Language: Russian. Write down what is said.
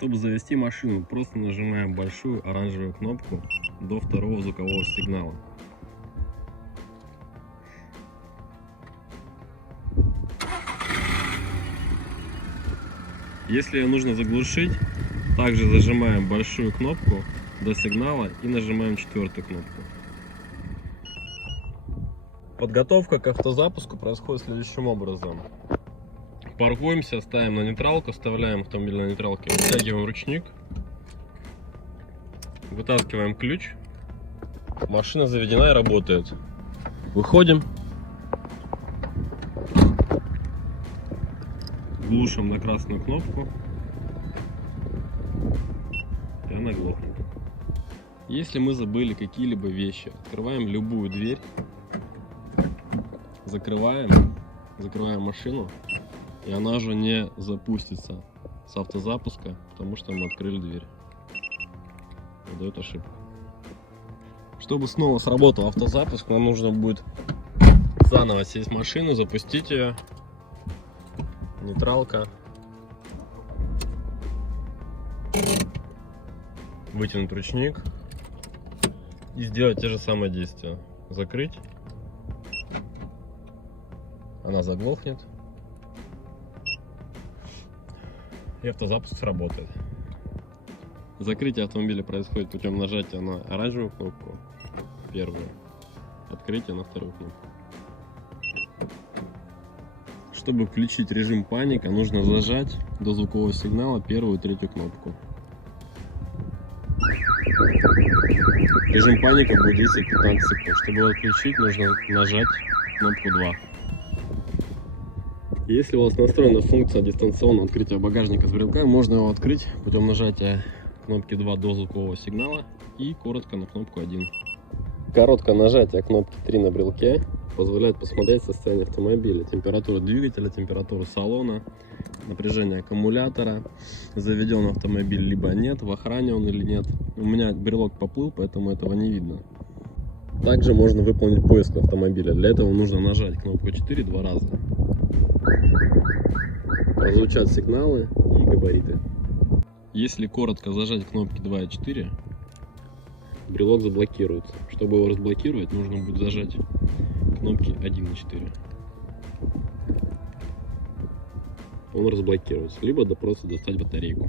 Чтобы завести машину, просто нажимаем большую оранжевую кнопку до второго звукового сигнала. Если ее нужно заглушить, также зажимаем большую кнопку до сигнала и нажимаем четвертую кнопку. Подготовка к автозапуску происходит следующим образом. Паркуемся, ставим на нейтралку, вставляем автомобиль на нейтралке, вытягиваем ручник, вытаскиваем ключ, машина заведена и работает. Выходим, глушим на красную кнопку, и она глохнет. Если мы забыли какие-либо вещи, открываем любую дверь, закрываем машину, и она уже не запустится с автозапуска, потому что мы открыли дверь. Выдает ошибку. Чтобы снова сработал автозапуск, нам нужно будет заново сесть в машину, запустить ее. Нейтралка. Вытянуть ручник. И сделать те же самые действия. Закрыть. Она заглохнет. И автозапуск сработает. Закрытие автомобиля происходит путем нажатия на оранжевую кнопку, первую, открытие на вторую кнопку. Чтобы включить режим паника, нужно зажать до звукового сигнала первую и третью кнопку. Режим паника будет действовать 15 секунд. Чтобы его отключить, нужно нажать кнопку 2. Если у вас настроена функция дистанционного открытия багажника с брелка, можно его открыть путем нажатия кнопки 2 до звукового сигнала и коротко на кнопку 1. Короткое нажатие кнопки 3 на брелке позволяет посмотреть состояние автомобиля, температуру двигателя, температуру салона, напряжение аккумулятора, заведен автомобиль либо нет, в охране он или нет. У меня брелок поплыл, поэтому этого не видно. Также можно выполнить поиск автомобиля. Для этого нужно нажать кнопку 4 два раза. Прозвучат сигналы и габариты. Если коротко зажать кнопки 2 и 4, брелок заблокируется. Чтобы его разблокировать, нужно будет зажать кнопки 1 и 4. Он разблокируется, либо просто достать батарейку.